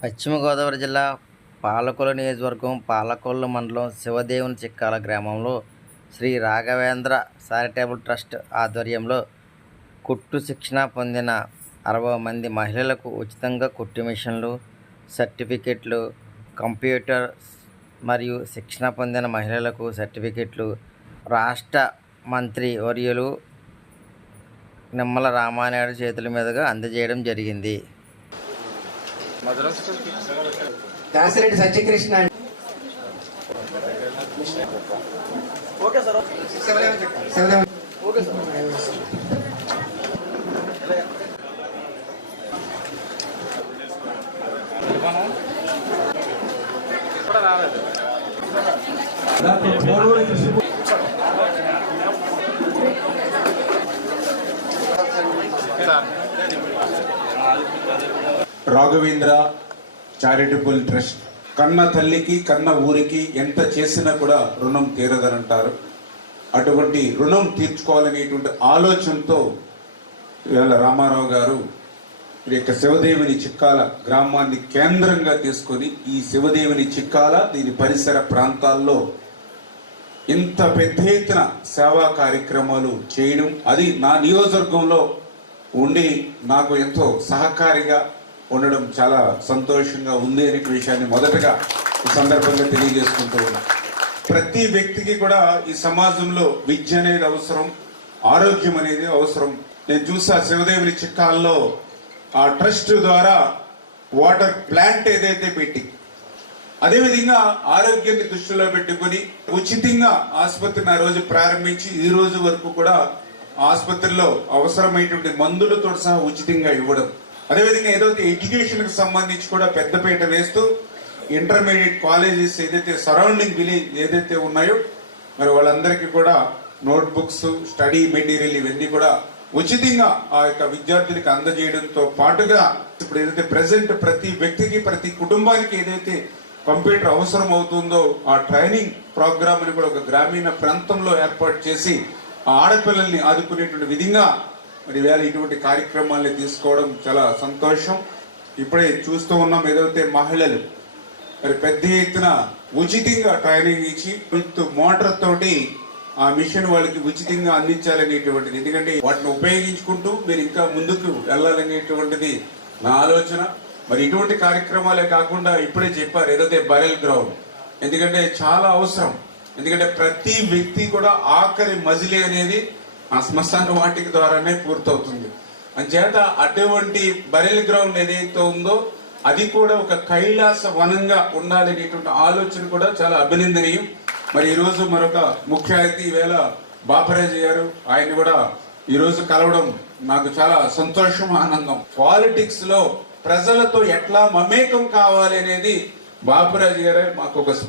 పశ్చిమ గోదావరి జిల్లా పాలకొల్లు నియోజకవర్గం పాలకొల్లు మండలం శివదేవుని చిక్కాల గ్రామంలో శ్రీ రాఘవేంద్ర చారిటబుల్ ట్రస్ట్ ఆధ్వర్యంలో కుట్టు శిక్షణ పొందిన అరవై మంది మహిళలకు ఉచితంగా కుట్టు మిషన్లు సర్టిఫికెట్లు కంప్యూటర్ మరియు శిక్షణ పొందిన మహిళలకు సర్టిఫికెట్లు రాష్ట్ర మంత్రి వర్యులు నిమ్మల రామానాయుడు చేతుల మీదుగా అందజేయడం జరిగింది. Dasireddy Satyakrishna sir. Raghavendra charitable trust కన్న తల్లికి కన్న ఊరికి ఎంత చేసినా కూడా రుణం తీరదనంటారు. అటువంటి రుణం తీర్చుకోవాలనేటువంటి ఆలోచనతో ఇవాళ రామారావు గారు ఈ యొక్క శివదేవిని చిక్కాల గ్రామాన్ని కేంద్రంగా తీసుకొని ఈ శివదేవిని చిక్కాల దీని పరిసర ప్రాంతాల్లో ఇంత పెద్ద ఎత్తున సేవా కార్యక్రమాలు చేయడం అది నా నియోజకవర్గంలో ఉండి నాకు ఎంతో సహకారిగా ఉండడం చాలా సంతోషంగా ఉంది అనే విషయాన్ని మొదటగా ఈ సందర్భంగా తెలియజేసుకుంటూ ఉన్నా. ప్రతి వ్యక్తికి కూడా ఈ సమాజంలో విద్య అనేది అవసరం ఆరోగ్యం అనేది అవసరం. నేను చూసా శివదేవుని చిట్టాల్లో ఆ ట్రస్ట్ ద్వారా వాటర్ ప్లాంట్ ఏదైతే పెట్టి అదేవిధంగా ఆరోగ్యాన్ని దృష్టిలో పెట్టుకొని ఉచితంగా ఆసుపత్రిని ఆ రోజు ప్రారంభించి ఈ రోజు వరకు కూడా ఆసుపత్రిలో అవసరమైనటువంటి మందులతో సహా ఉచితంగా ఇవ్వడం. అదేవిధంగా ఏదైతే ఎడ్యుకేషన్కి సంబంధించి కూడా పెద్దపీట వేస్తూ ఇంటర్మీడియట్ కాలేజెస్ ఏదైతే సరౌండింగ్ విలేజ్ ఏదైతే ఉన్నాయో మరి వాళ్ళందరికీ కూడా నోట్బుక్స్ స్టడీ మెటీరియల్ ఇవన్నీ కూడా ఉచితంగా ఆ యొక్క విద్యార్థులకు అందజేయడంతో పాటుగా ఇప్పుడు ఏదైతే ప్రజెంట్ ప్రతి వ్యక్తికి ప్రతి కుటుంబానికి ఏదైతే కంప్యూటర్ అవసరం అవుతుందో ఆ ట్రైనింగ్ ప్రోగ్రామ్ని కూడా ఒక గ్రామీణ ప్రాంతంలో ఏర్పాటు చేసి ఆ ఆడపిల్లల్ని ఆదుకునేటువంటి విధంగా మరి వేళ ఇటువంటి కార్యక్రమాల్ని తీసుకోవడం చాలా సంతోషం. ఇప్పుడే చూస్తూ ఉన్నాం ఏదైతే మహిళలు మరి పెద్ద ఎత్తున ఉచితంగా ట్రైనింగ్ ఇచ్చి విత్ మోటార్ తోటి ఆ మిషన్ వాళ్ళకి ఉచితంగా అందించాలనేటువంటిది ఎందుకంటే వాటిని ఉపయోగించుకుంటూ మీరు ఇంకా ముందుకు వెళ్ళాలనేటువంటిది నా ఆలోచన. మరి ఇటువంటి కార్యక్రమాలే కాకుండా ఇప్పుడే చెప్పారు ఏదైతే బరెల్ గ్రౌండ్. ఎందుకంటే చాలా అవసరం. ఎందుకంటే ప్రతి వ్యక్తి కూడా ఆఖరి మజిలీ అనేది ఆ శ్మశాన వాటిక ద్వారానే పూర్తవుతుంది. అంచేత అటువంటి బరెల్ గ్రౌండ్ ఏదైతే ఉందో అది కూడా ఒక కైలాస వనంగా ఉండాలనేటువంటి ఆలోచన కూడా చాలా అభినందనీయం. మరి ఈరోజు మరొక ముఖ్య అతిథి ఈవేళ బాపరాజు గారు ఆయన కూడా ఈరోజు కలవడం నాకు చాలా సంతోషం ఆనందం. పాలిటిక్స్లో ప్రజలతో ఎట్లా మమేకం కావాలి అనేది బాపురాజు గారే మాకు ఒక స్ఫూర్తి